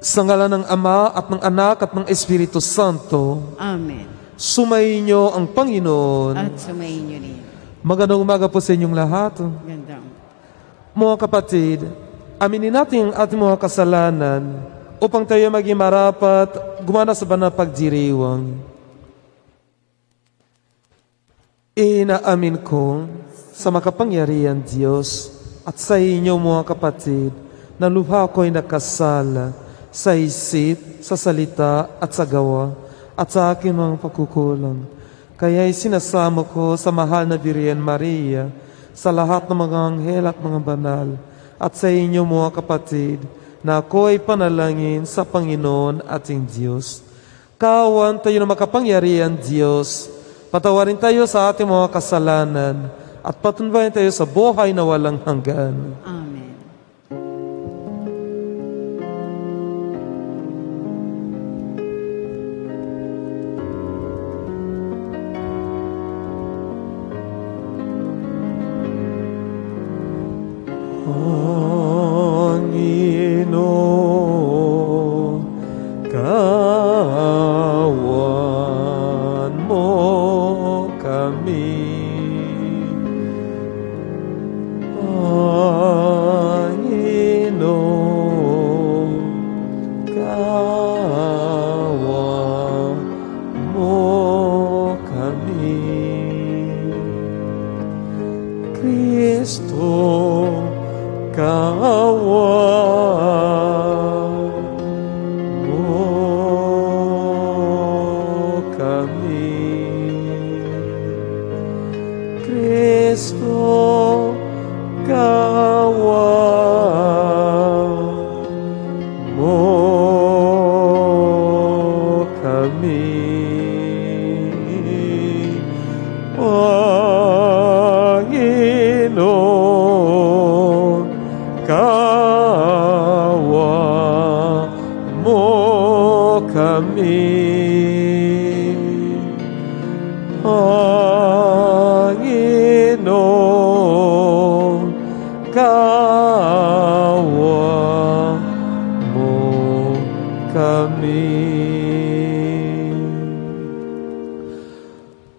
Sa ngalan ng Ama at ng Anak at ng Espiritu Santo. Amen. Sumainyo ang Panginoon. At sumayin niyo rin. Magandang umaga po sa inyong lahat. Gandang. Mga kapatid, aminin natin ang ating mga kasalanan upang tayo maging marapat gumana sa banal na pagdiriwang. Inaamin ko sa makapangyarihan Diyos at sa inyo mga kapatid na lubha ko'y nakasala sa isip, sa salita at sa gawa at sa aking mga pagkukulang. Kaya'y sinasamo ko sa mahal na Birhen Maria, sa lahat ng mga anghel at mga banal, at sa inyo mga kapatid, na ako ay panalangin sa Panginoon ating Diyos. Kawan tayo ng makapangyarihan Diyos, patawarin tayo sa ating mga kasalanan, at patunbayan tayo sa buhay na walang hanggan. Amen.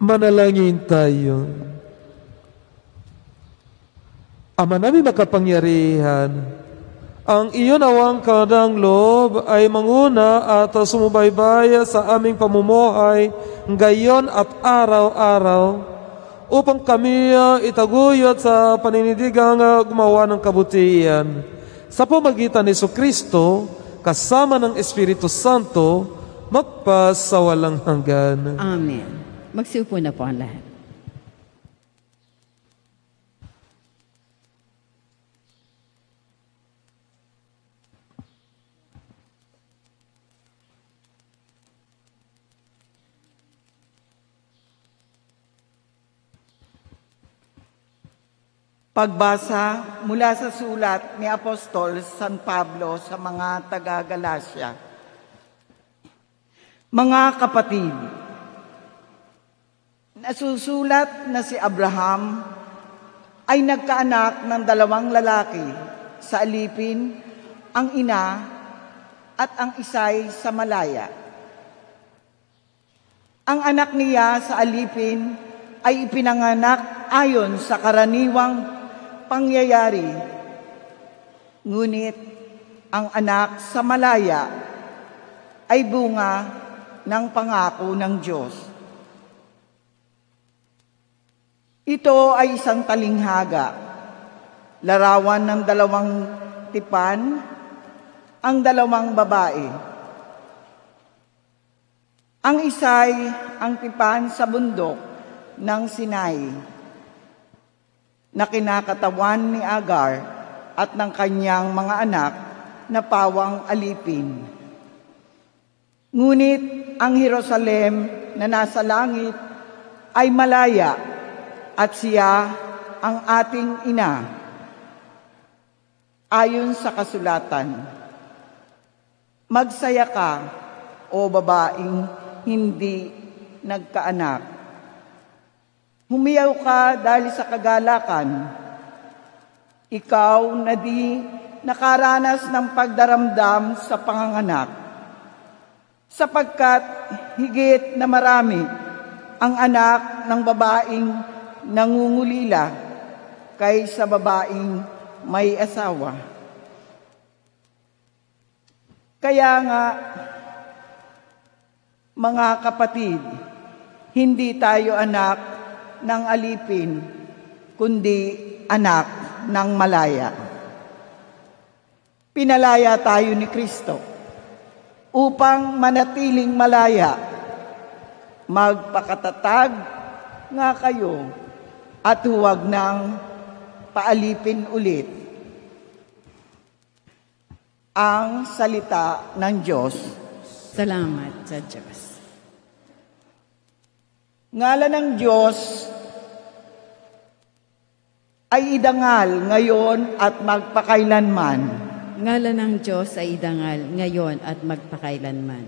Manalangin tayo. Ama namin makapangyarihan, ang iyon awang kadang loob ay manguna at sumubaybaya sa aming pamumuhay ngayon at araw-araw upang kami itaguyod sa paninindigang gumawa ng kabutihan. Sa pamagitan ni Jesucristo, kasama ng Espiritu Santo, magpas sa walang hanggan. Amen. Magsiupo na po ang lahat. Pagbasa mula sa sulat ni Apostol San Pablo sa mga taga-Galacia. Mga kapatid, nasusulat na si Abraham ay nagkaanak ng 2 lalaki, sa alipin ang ina at ang isay sa malaya. Ang anak niya sa alipin ay ipinanganak ayon sa karaniwang pangyayari, ngunit ang anak sa malaya ay bunga ng pangako ng Diyos. Ito ay isang talinghaga, larawan ng 2 tipan, ang 2 babae. Ang isa'y ang tipan sa bundok ng Sinai, na kinakatawan ni Agar at ng kanyang mga anak na pawang alipin. Ngunit ang Jerusalem na nasa langit ay malaya at siya ang ating ina. Ayon sa kasulatan, magsaya ka, o babaeng hindi nagkaanak. Humiyaw ka dahil sa kagalakan, ikaw na di nakaranas ng pagdaramdam sa panganganak, sapagkat higit na marami ang anak ng babaeng nangungulila kaysa babaeng may asawa. Kaya nga, mga kapatid, hindi tayo anak ng alipin, kundi anak ng malaya. Pinalaya tayo ni Kristo upang manatiling malaya. Magpakatatag nga kayo at huwag nang paalipin ulit. Ang salita ng Diyos. Salamat sa Diyos. Ngalan ng Diyos ay idangal ngayon at magpakailanman. Ngalan ng Diyos ay idangal ngayon at magpakailanman.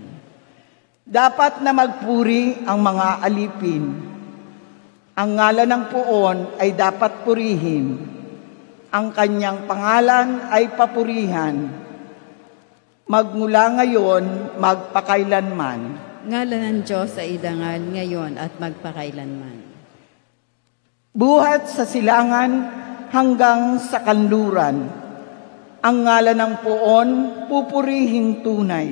Dapat na magpuri ang mga alipin. Ang ngalan ng Poon ay dapat purihin. Ang kanyang pangalan ay papurihan. Magmula ngayon, magpakailanman. Ngalan ng Diyos ay idangal ngayon at magpakailanman. Buhat sa silangan hanggang sa kanluran. Ang ngalan ng Poon, pupurihin tunay.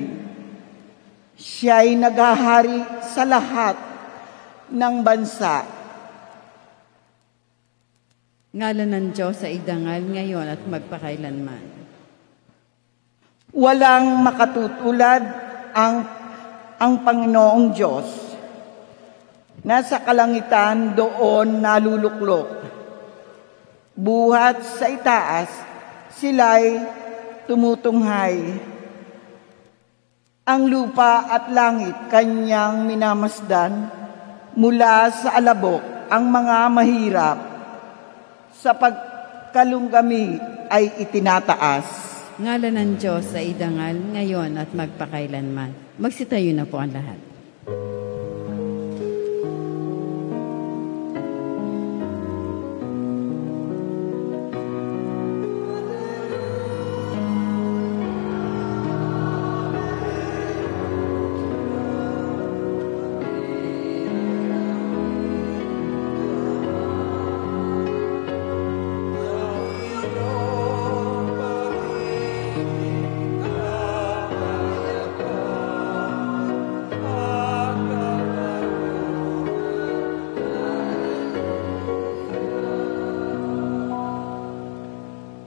Siya'y naghahari sa lahat ng bansa. Ngalan ng Diyos ay idangal ngayon at magpakailanman. Walang makatutulad ang Panginoong Diyos. Nasa kalangitan doon naluluklok. Buhat sa itaas, sila'y tumutunghay. Ang lupa at langit kanyang minamasdan, mula sa alabok ang mga mahirap, sa pagkalunggami ay itinataas. Ngalan ng Diyos ay idangal ngayon at magpakailanman. Magsitayo na po ang lahat.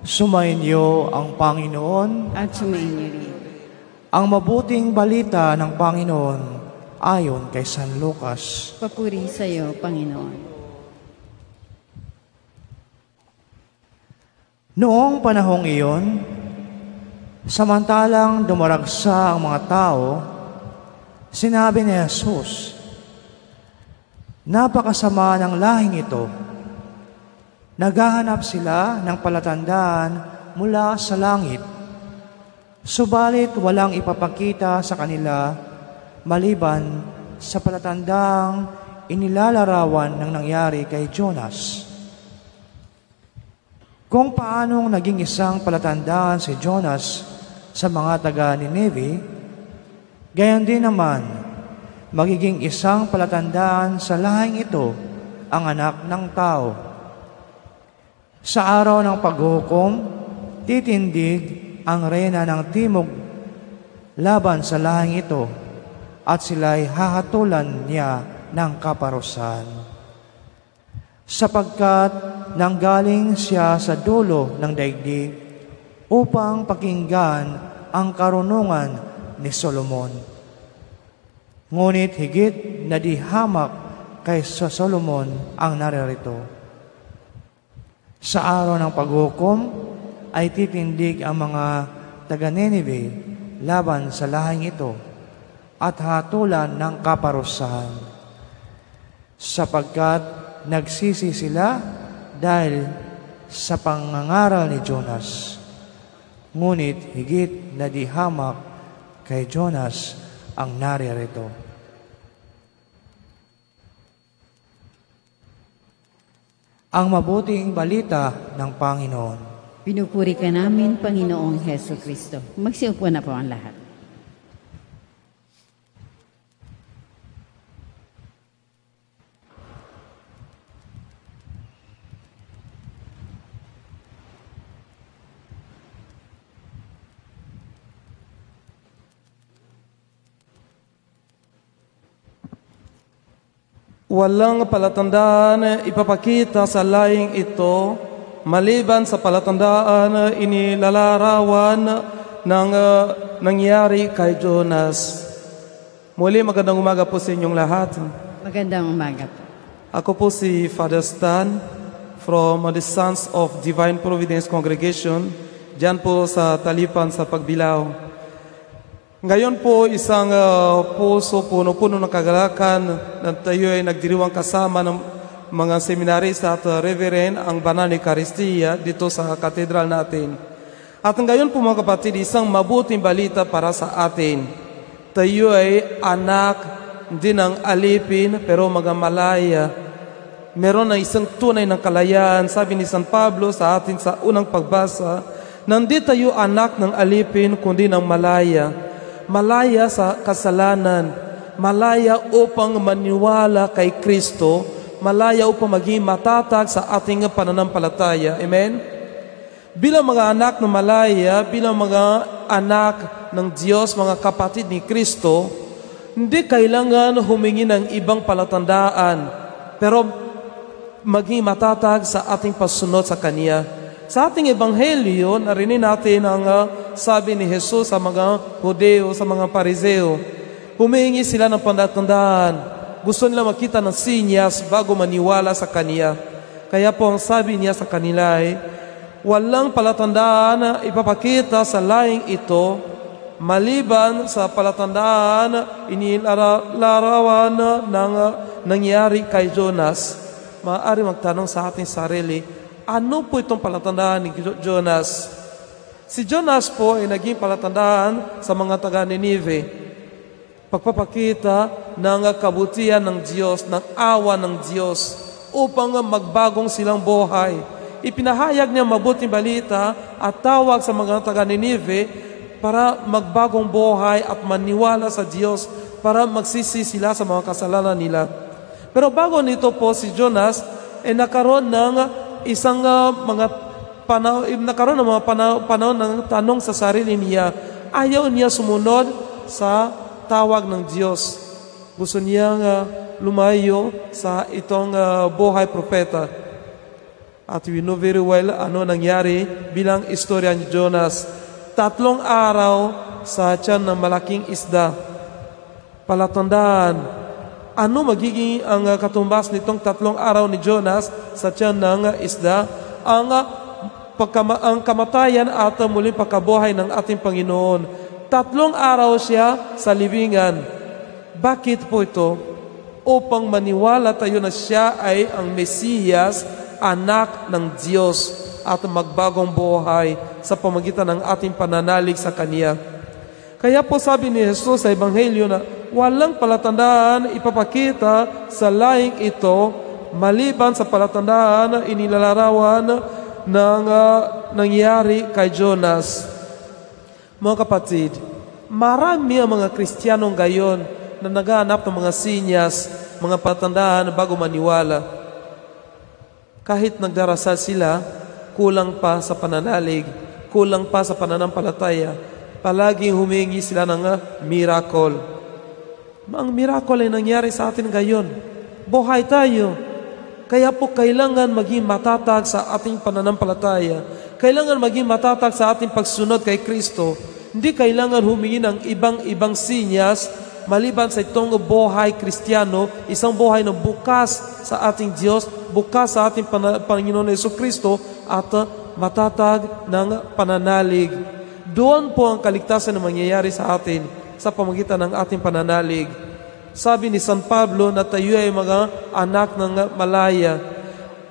Sumainyo ang Panginoon. At sumainyo rin. Ang mabuting balita ng Panginoon ayon kay San Lucas. Papuri sa iyo, Panginoon. Noong panahong iyon, samantalang dumaragsa ang mga tao, sinabi ni Jesus, "Napakasama ng lahing ito. Naghahanap sila ng palatandaan mula sa langit, subalit walang ipapakita sa kanila maliban sa palatandang inilalarawan ng nangyari kay Jonas. Kung paanong naging isang palatandaan si Jonas sa mga taga Nineveh, gayon din naman magiging isang palatandaan sa lahing ito ang anak ng tao. Sa araw ng paghukom, titindig ang reyna ng timog laban sa lahing ito, at sila'y hahatulan niya ng kaparusahan. Sapagkat nanggaling siya sa dulo ng daigdig upang pakinggan ang karunungan ni Solomon. Ngunit higit na di hamak kay sa Solomon ang naririto. Sa araw ng paghukom ay titindig ang mga taga-Nineveh laban sa lahing ito at hatulan ng kaparusahan, sapagkat nagsisi sila dahil sa pangangaral ni Jonas. Ngunit higit na di hamak kay Jonas ang naririto." Ang mabuting balita ng Panginoon. Pinupuri ka namin, Panginoong Heso Kristo. Magsiupo na po ang lahat. Walang palatandaan ipapakita sa laing ito, maliban sa palatandaan inilalarawan ng nangyari kay Jonas. Muli, magandang umaga po sa inyong lahat. Magandang umaga po. Ako po si Father Stan from the Sons of Divine Providence Congregation, dyan po sa Talipan sa Pagbilao. Ngayon po, isang puso puno-puno ng kagalakan na tayo ay nagdiriwang kasama ng mga seminarista at reverend ang Banal na Eucharistia dito sa katedral natin. At ngayon po mga kapatid, isang mabuting balita para sa atin. Tayo ay anak din ng alipin pero mga malaya. Meron na isang tunay ng kalayaan. Sabi ni San Pablo sa atin sa unang pagbasa, nandi tayo anak ng alipin kundi ng malaya. Malaya sa kasalanan, malaya upang maniwala kay Kristo, malaya upang maging matatag sa ating pananampalataya. Amen? Bilang mga anak ng malaya, bilang mga anak ng Diyos, mga kapatid ni Kristo, hindi kailangan humingi ng ibang palatandaan, pero maging matatag sa ating pasunod sa Kanya. Sa ating ebanghelyo, narinig natin ang sabi ni Jesus sa mga Hudeo, sa mga Pariseo. Humingi sila ng palatandaan. Gusto nila makita ng sinyas bago maniwala sa Kanya. Kaya po ang sabi niya sa kanila ay, walang palatandaan na ipapakita sa laing ito, maliban sa palatandaan inilarawan ng nangyari kay Jonas. Maaari magtanong sa ating sarili, ano po itong palatandaan ni Jonas? Si Jonas po ay naging palatandaan sa mga taga Ninive. Pagpapakita ng kabutihan ng Diyos, ng awa ng Diyos, upang magbagong silang buhay. Ipinahayag niya mabuting balita at tawag sa mga taga Ninive para magbagong buhay at maniwala sa Diyos, para magsisi sila sa mga kasalanan nila. Pero bago nito po si Jonas ay nagkaroon ng panahon ng tanong sa sarili niya. Ayaw niya sumunod sa tawag ng Diyos. Gusto niyang lumayo sa itong buhay propeta. At we know very well ano nangyari bilang istorya ni Jonas. 3 araw sa tiyan ng malaking isda. Palatandaan. Ano magiging ang katumbas nitong 3 araw ni Jonas sa tiyan ng isda? Ang kamatayan at muling pagkabuhay ng ating Panginoon. 3 araw siya sa libingan. Bakit po ito? Upang maniwala tayo na siya ay ang Mesiyas, anak ng Diyos, at magbagong buhay sa pamagitan ng ating pananalig sa Kanya. Kaya po sabi ni Jesus sa Ebanghelyo na walang palatandaan ipapakita sa laing ito maliban sa palatandaan na inilalarawan ng nangyari kay Jonas. Mga kapatid, marami ang mga Kristiyanong gayon na naghahanap ng mga sinyas, mga palatandaan bago maniwala. Kahit nagdarasal sila, kulang pa sa pananalig, kulang pa sa pananampalataya. Palaging humingi sila ng miracle. Ang miracle ay nangyari sa atin ngayon. Buhay tayo. Kaya po kailangan maging matatag sa ating pananampalataya. Kailangan maging matatag sa ating pagsunod kay Kristo. Hindi kailangan humingi ng ibang sinyas maliban sa itong buhay Kristiyano, isang buhay na bukas sa ating Diyos, bukas sa ating Panginoon Jesucristo at matatag ng pananalig. Doon po ang kaligtasan na mangyayari sa atin sa pamagitan ng ating pananalig. Sabi ni San Pablo na tayo ay mga anak ng malaya.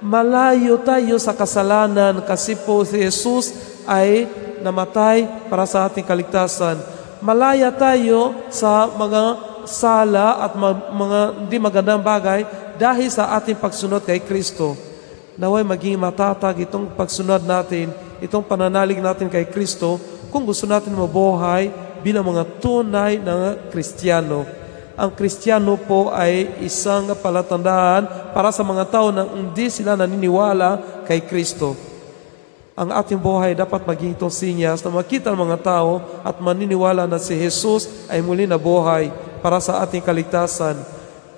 Malayo tayo sa kasalanan kasi po si Jesus ay namatay para sa ating kaligtasan. Malaya tayo sa mga sala at mga hindi magandang bagay dahil sa ating pagsunod kay Kristo. Naway maging matatag itong pagsunod natin, itong pananalig natin kay Kristo kung gusto natin mabuhay bilang mga tunay na Kristiyano. Ang Kristiyano po ay isang palatandaan para sa mga tao na hindi sila naniniwala kay Kristo. Ang ating buhay dapat maging itong sinyas na makita ng mga tao at maniniwala na si Jesus ay muli na buhay para sa ating kaligtasan.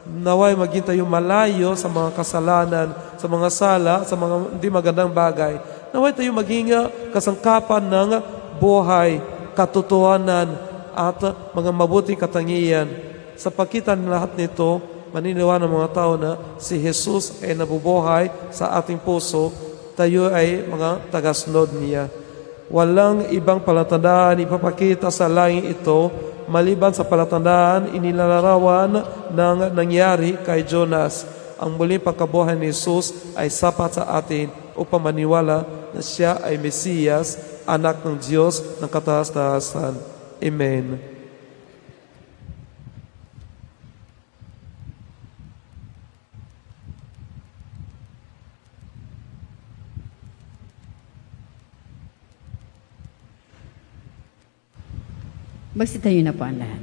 Naway maging tayo malayo sa mga kasalanan, sa mga sala, sa mga hindi magandang bagay. Naway tayo maging kasangkapan ng buhay, katotohanan at mga mabuting katangian. Sa pagkita ng lahat nito, maniniwala ng mga tao na si Jesus ay nabubuhay sa ating puso, tayo ay mga tagasunod niya. Walang ibang palatandaan ipapakita sa langit ito maliban sa palatandaan inilalarawan ng nangyari kay Jonas. Ang muling pagkabuhay ni Jesus ay sapat sa atin upang maniwala na siya ay Mesiyas, anak ng Diyos ng kataas-taasan. Amen. Magsitayo na po ang lahat.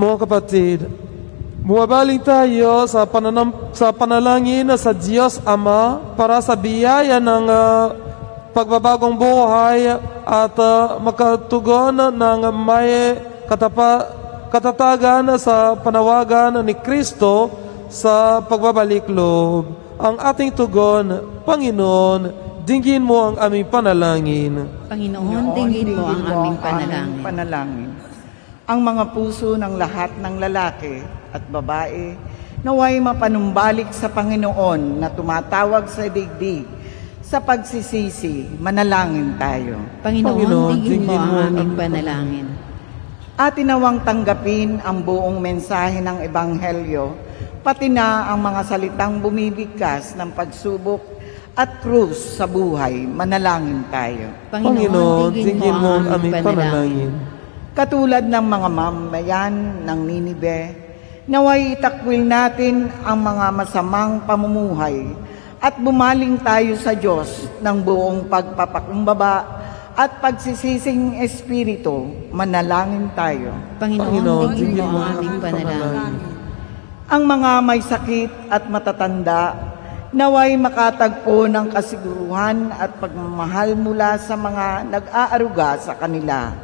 Mga kapatid, bumabaling tayo sa panalangin sa Diyos Ama para sa biyaya ng pagbabagong buhay at makatugon ng may katatagan sa panawagan ni Kristo sa pagbabalik loob. Ang ating tugon, Panginoon, dinggin mo ang aming panalangin. Panginoon, dinggin mo ang aming panalangin. Ang mga puso ng lahat ng lalaki at babae naway mapanumbalik sa Panginoon na tumatawag sa digdig sa pagsisisi. Manalangin tayo. Panginoon, dinggin mo ang aming panalangin. Atin nawang tanggapin ang buong mensahe ng Ebanghelyo, pati na ang mga salitang bumibigkas ng pagsubok at krus sa buhay. Manalangin tayo. Panginoon, dinggin mo ang aming panalangin. Katulad ng mga mamayan ng Ninibe, naway itakwil natin ang mga masamang pamumuhay at bumaling tayo sa Diyos ng buong pagpapakumbaba at pagsisising espiritu. Manalangin tayo. Panginoon, dinggin mo ang aming panalangin. Ang mga may sakit at matatanda, naway makatagpo ng kasiguruhan at pagmamahal mula sa mga nag-aaruga sa kanila.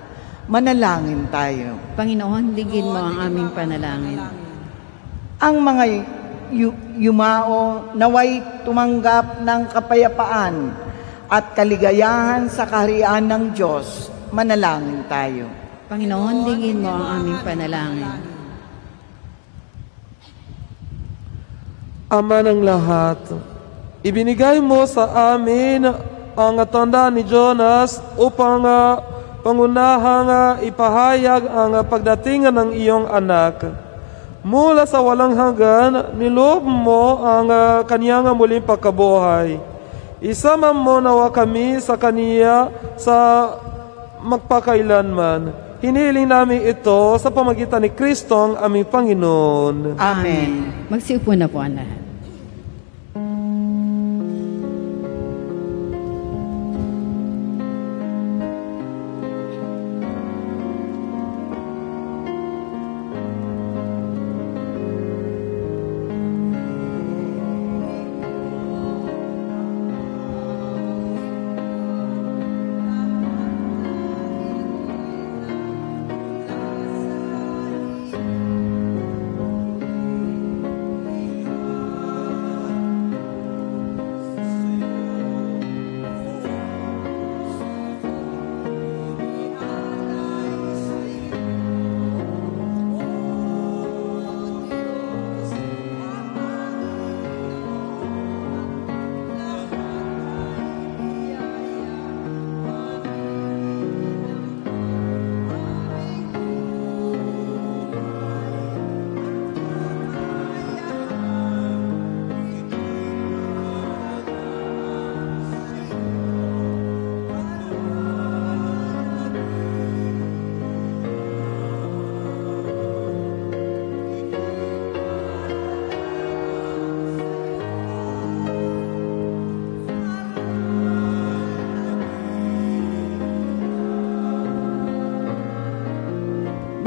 Manalangin tayo. Panginoon, dinggin mo ang aming panalangin. Ang mga yumao, naway tumanggap ng kapayapaan at kaligayahan sa kaharian ng Diyos. Manalangin tayo. Panginoon, dinggin mo ang aming panalangin. Ama ng lahat, ibinigay mo sa amin ang tanda ni Jonas upang pangunahang ipahayag ang pagdating ng iyong anak. Mula sa walang hanggan, niloob mo ang kaniyang muling pagkabuhay. Isama mo nawa kami sa kaniya sa magpakailanman. Hinihiling namin ito sa pamagitan ni Kristo ang aming Panginoon. Amen. Magsiupo na po ang lahat.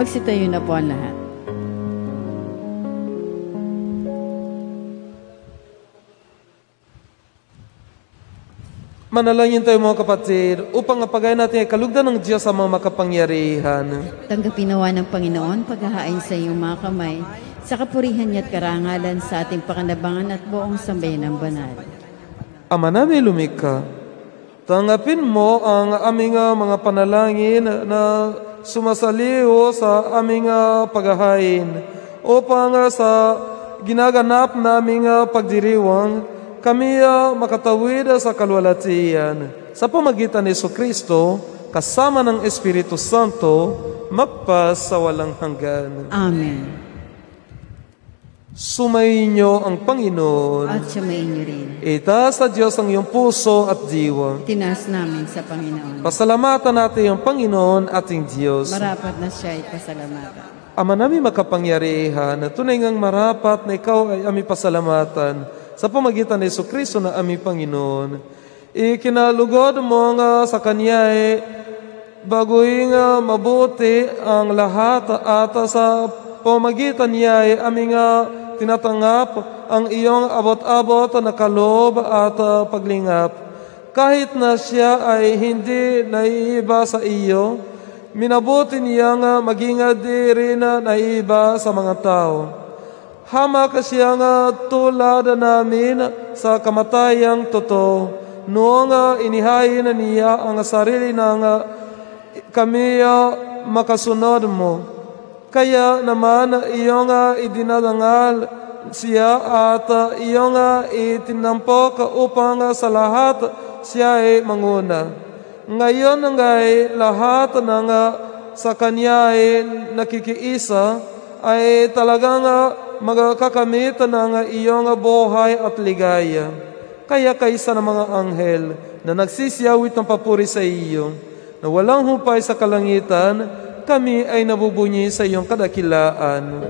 Magsitayo na po ang lahat. Manalangin tayo mga kapatid upang apagayan natin ay kalugdan ng Diyos sa mga makapangyarihan. Tanggapin nawa ng Panginoon paghahain sa iyong mga kamay, sa kapurihan niya at karangalan sa ating pakanabangan at buong sambayan ng banal. Ama namin lumikha, tanggapin mo ang aming mga panalangin na sumasaliho sa aming paghahain upang sa ginaganap naming pagdiriwang kami makatawid sa kalwalatian. Sa pamagitan ni Jesucristo, kasama ng Espiritu Santo, magpas sa walang hanggan. Amen. Sumainyo ang Panginoon. At sumayin niyo rin. Itaas sa Diyos ang iyong puso at diwa. Tinaas namin sa Panginoon. Pasalamatan natin ang Panginoon ating Diyos. Marapat na siya ay pasalamatan. Ama namin makapangyarihan, tunay ngang marapat na ikaw ay aming pasalamatan sa pamagitan ni Jesucristo na aming Panginoon. Ikinalugod mo nga sa Kanya baguing mabuti ang lahat at sa pamagitan niya ay aming tinatanggap ang iyong abot-abot na kaloob at paglingap. Kahit na siya ay hindi naiiba sa iyo, minabuti niyang maging di rin naiiba sa mga tao. Hamak siya tulad namin sa kamatayang totoo, noong inihain niya ang sarili ng kami makasunod mo. Kaya naman iyong idinadangal siya at iyong itinampok upang sa lahat siya ay manguna. Ngayon ngay lahat ng sa kanya ay nakikiisa ay talagang magkakamit ng iyong buhay at ligaya. Kaya kaysa ng mga anghel na nagsisiyawit ng papuri sa iyo, na walang humpay sa kalangitan, kami ay nabubunyi sa iyong kadakilaan.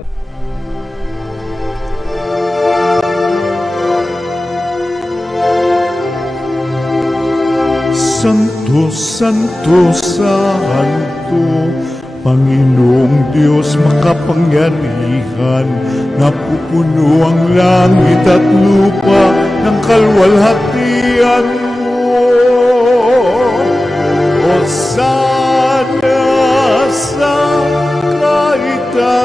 Santo, Santo, Santo, Panginoong Diyos makapangyarihan, napupuno ang langit at lupa ng kalwalhatian mo. Hosana sa kaitaasan,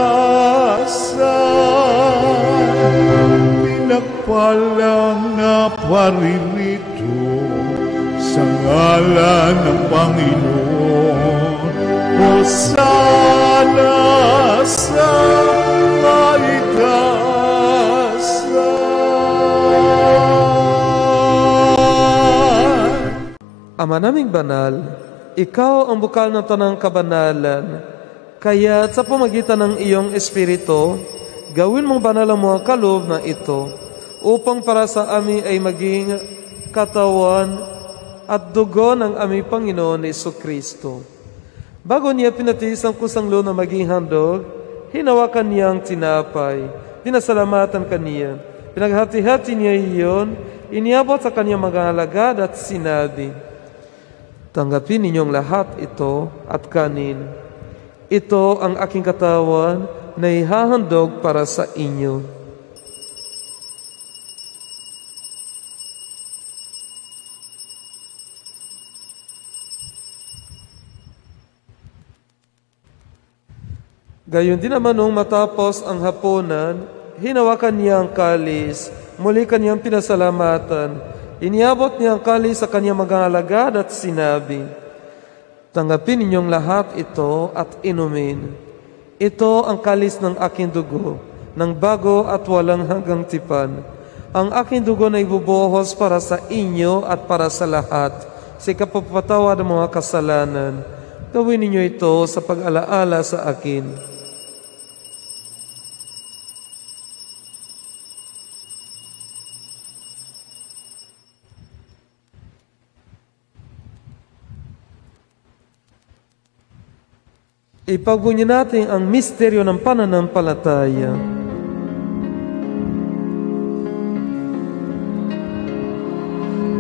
pinagpalang na paririto sa ngalan ng Panginoon. Hosana sa kaitaasan. Ama naming banal, ikaw ang bukal ng tanang kabanalan, kaya sa pamagitan ng iyong Espiritu, gawin mong banal ang mga kaloob na ito, upang para sa amin ay maging katawan at dugo ng aming Panginoon Jesucristo. Bago niya pinatiis ang kusanglo na maging handog, hinawakan niya ang tinapay, pinasalamatan kaniya, pinaghati-hati niya iyon, iniabot sa kanyang mga alagad at sinabi, tanggapin ninyong lahat ito at kanin. Ito ang aking katawan na ihahandog para sa inyo. Gayon din naman nung matapos ang hapunan, hinawakan niya ang kalis, muli kanyang pinasalamatan, iniabot niya ang kalis sa kanyang mga alagad at sinabi, tanggapin ninyong lahat ito at inumin. Ito ang kalis ng aking dugo, ng bago at walang hanggang tipan. Ang aking dugo na ibubuhos para sa inyo at para sa lahat, sa kapapatawa ng mga kasalanan. Gawin ninyo ito sa pag-alaala sa akin. Ipagbunyi natin ang misteryo ng pananampalataya.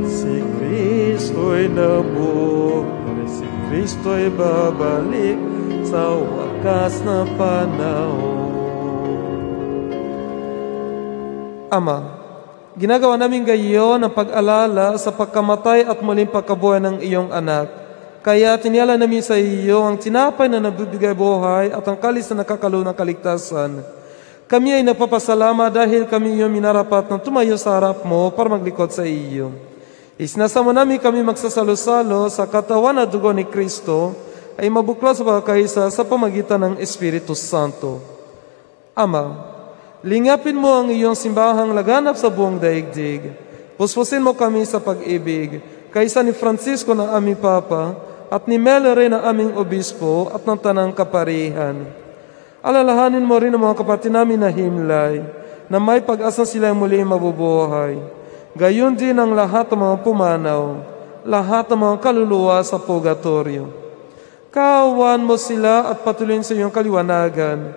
Si Kristo'y nabuhay, si Kristo'y babalik, sa wakas na panahon. Ama, ginagawa namin gayon ang pag-alala sa pagkamatay at muling pagkabuhay ng iyong anak. Kaya tiniala namin sa iyo ang tinapay na nagbibigay buhay at ang kalis na nakakalo ng kaligtasan. Kami ay nagpapasalamat dahil kami iyong minarapat na tumayo sa harap mo para maglingkod sa iyo. Isinasamo namin kami magsasalo-salo sa katawan at dugo ni Kristo ay mabuklas sa pagkakaisa sa pamagitan ng Espiritu Santo. Ama, lingapin mo ang iyong simbahang laganap sa buong daigdig. Puspusin mo kami sa pag-ibig, kaysa ni Francisco na aming Papa, at ni Melore na aming Obispo, at ng Tanang Kaparihan. Alalahanin mo rin ang mga kapatid namin na himlay, na may pag-asa sila muli mabubuhay. Gayon din ang lahat ng mga pumanaw, lahat ng mga kaluluwa sa purgatorio. Kawan mo sila at patuloyin sa iyong kaliwanagan.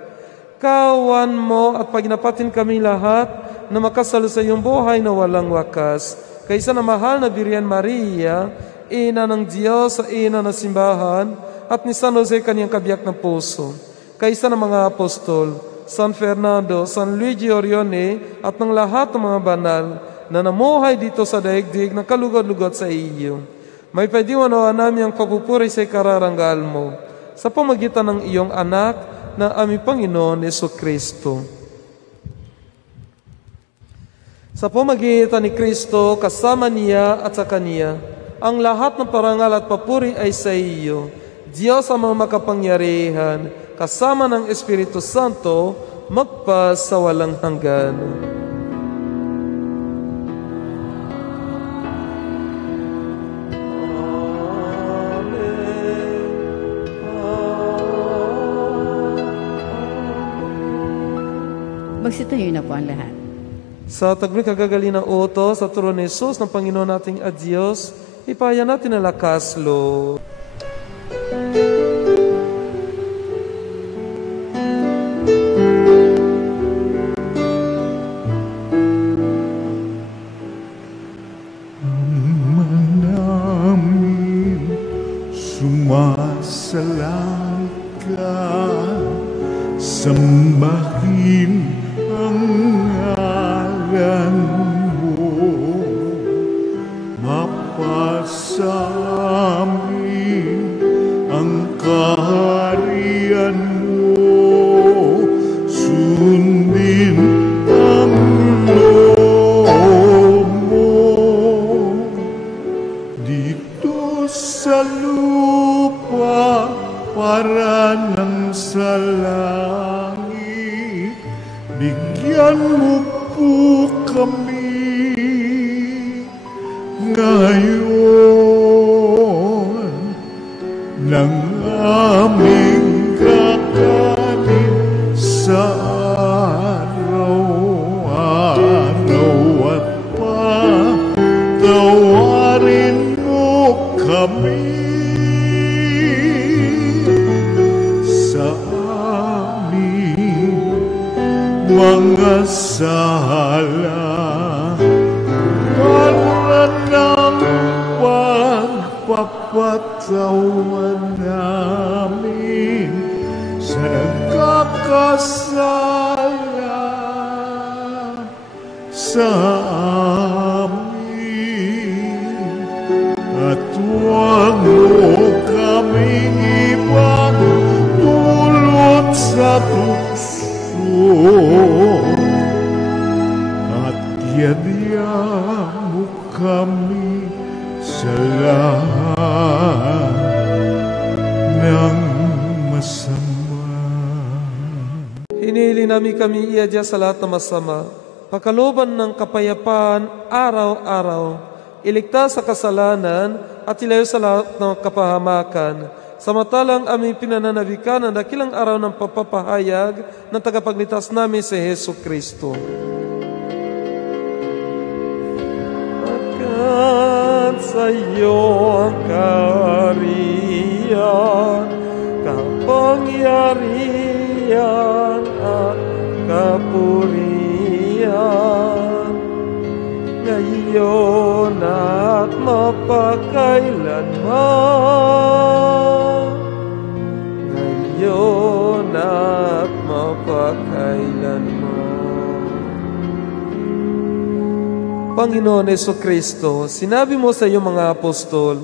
Kawan mo at paginapatin kami lahat na makasalo sa iyong buhay na walang wakas. Kaysa na mahal na Birhen Maria, ina ng Diyos sa ina ng simbahan, at ni San Jose kaniyang kabiyak ng puso. Kaysa ng mga apostol, San Fernando, San Luigi Orione, at ng lahat ng mga banal na namuhay dito sa daigdig na kalugod-lugod sa iyo. May paidiwanawan namin ang papupuri sa ikararangal mo sa pamagitan ng iyong anak na aming Panginoon Jesucristo. Sa pamagitan ni Kristo, kasama niya at sa Kaniya, ang lahat ng parangal at papuri ay sa iyo, Diyos ang mga makapangyarihan, kasama ng Espiritu Santo, magpa sa walang hanggan. Magsitayo na po ang lahat. Sa taglay kagagali ng utos sa trono ni Jesus ng Panginoon nating Diyos, ipahayag natin ang lakas, Lord. Sumasalang ka, sambahin ang ngalan mo, mapasamin ang kaharian mo, sundin ang loob mo dito sa lupa para nang sa langit. Bigyan mo po kami ngayon ng aming kakanin sa araw-araw at patawarin mo kami sa aming mga sala para ng pagpapatawan namin sa nagkakasala sa amin, at huwag mo kaming ipagdulot sa tukso, at yadya mo kami sa lahat ng masama. Hinihili namin kami iadya sa lahat ng masama, pagkalooban ng kapayapaan araw-araw, iligtas sa kasalanan at ilayo sa lahat ng kapahamakan. Samantalang aming pinananabikan ang dakilang araw ng papapahayag ng tagapagligtas namin si Hesus Kristo. Pagkat sa iyo ang kaharian, kapangyarihan at kapurihan, ngayon at mapakailanman. Panginoon Jesucristo, sinabi mo sa iyong mga apostol,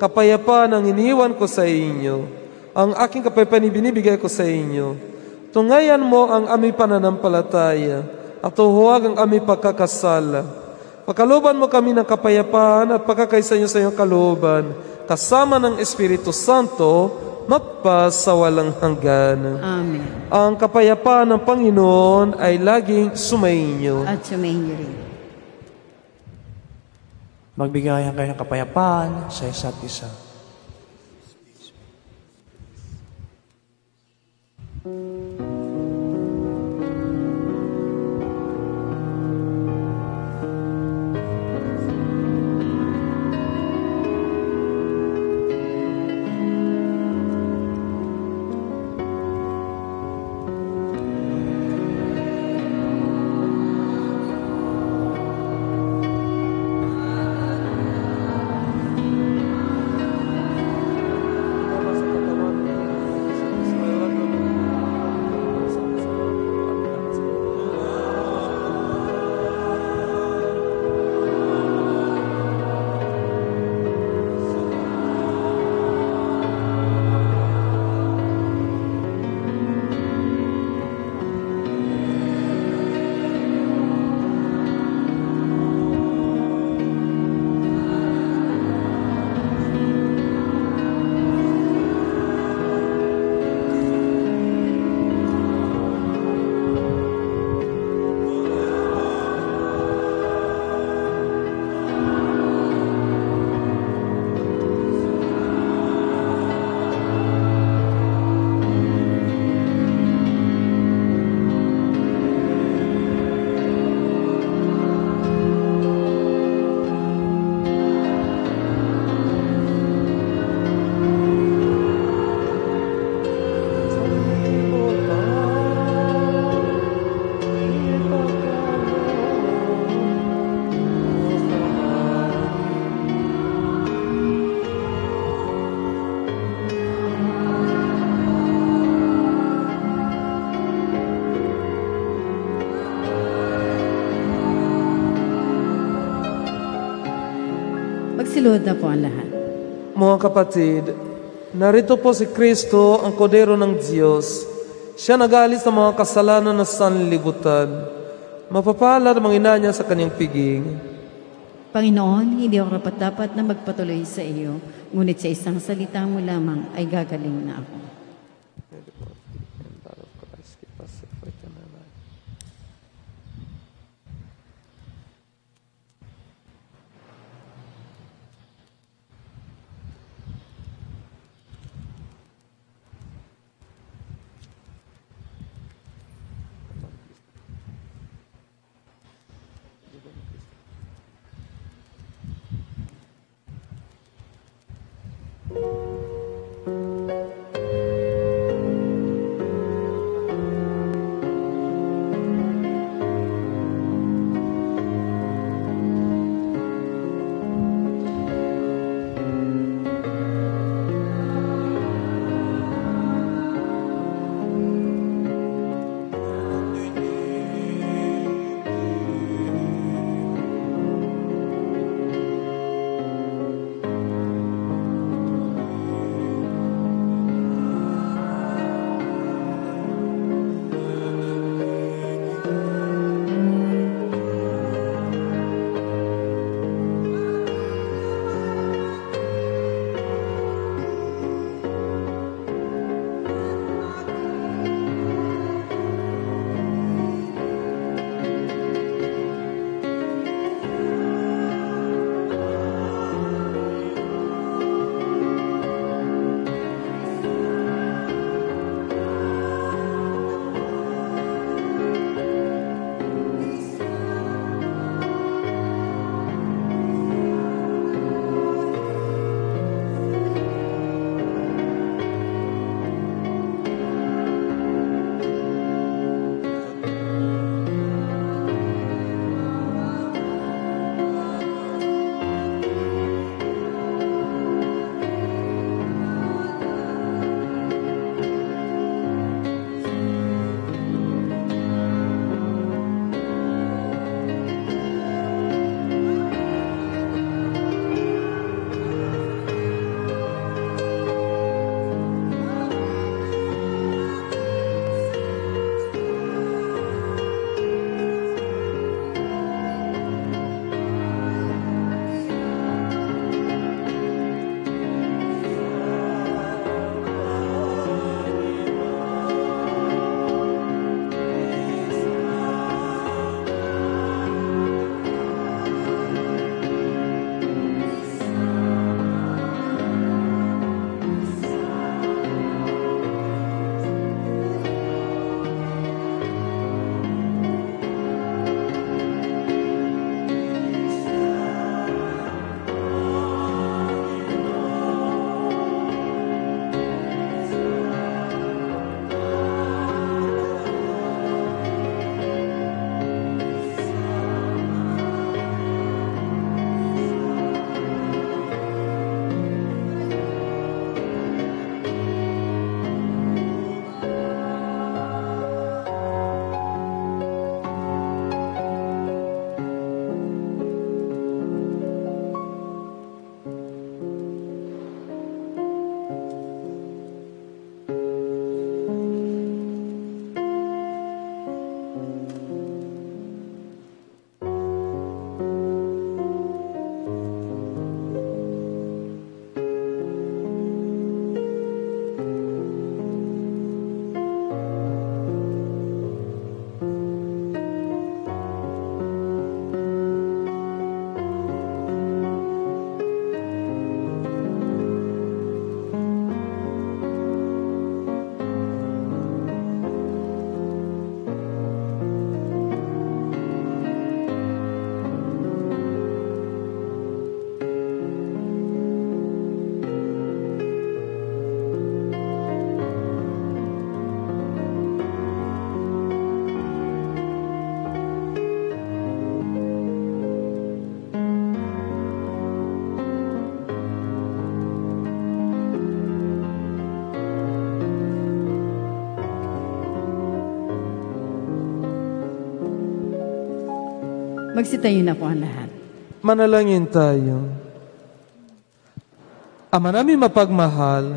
kapayapaan ang iniwan ko sa inyo, ang aking kapayapaan ibinibigay ko sa inyo. Tungayan mo ang aming pananampalataya at huwag ang aming pagkakasala. Pagkalooban mo kami ng kapayapaan at pagkakaisa niyo sa iyong kalooban, kasama ng Espiritu Santo, magpas sa walang hanggan. Amen. Ang kapayapaan ng Panginoon ay laging sumainyo. At sumainyo rin. Magbigayan kayo ng kapayapaan sa isa't isa. Magsilod na po ang lahat. Mga kapatid, narito po si Kristo, ang Kodero ng Diyos. Siya nag-alis sa mga kasalanan ng sanlibutan. Mapapalad ang mga ina niya sa kanyang piging. Panginoon, hindi ako rapat-dapat na magpatuloy sa iyo, ngunit sa isang salita mo lamang ay gagaling na ako. Magsitayo na po ang lahat. Manalangin tayo. Ama namin mapagmahal,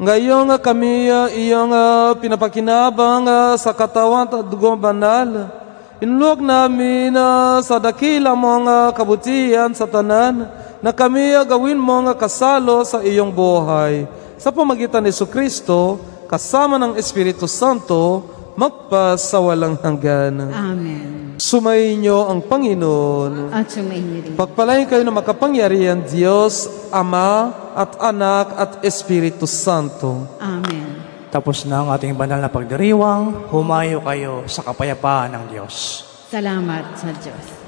ngayon nga kami iyong pinapakinabang sa katawan at dugong banal. Inulog namin sa dakila mong kabutihan sa tanan na kami gawin mong kasalo sa iyong buhay. Sa pamagitan ni Jesucristo, kasama ng Espiritu Santo, magpasawalang hanggan. Amen. Sumainyo ang Panginoon. At sumainyo rin. Pagpalain kayo ng makapangyarihan Diyos, Ama at Anak at Espiritu Santo. Amen. Tapos na ang ating banal na pagdiriwang, humayo kayo sa kapayapaan ng Diyos. Salamat sa Diyos.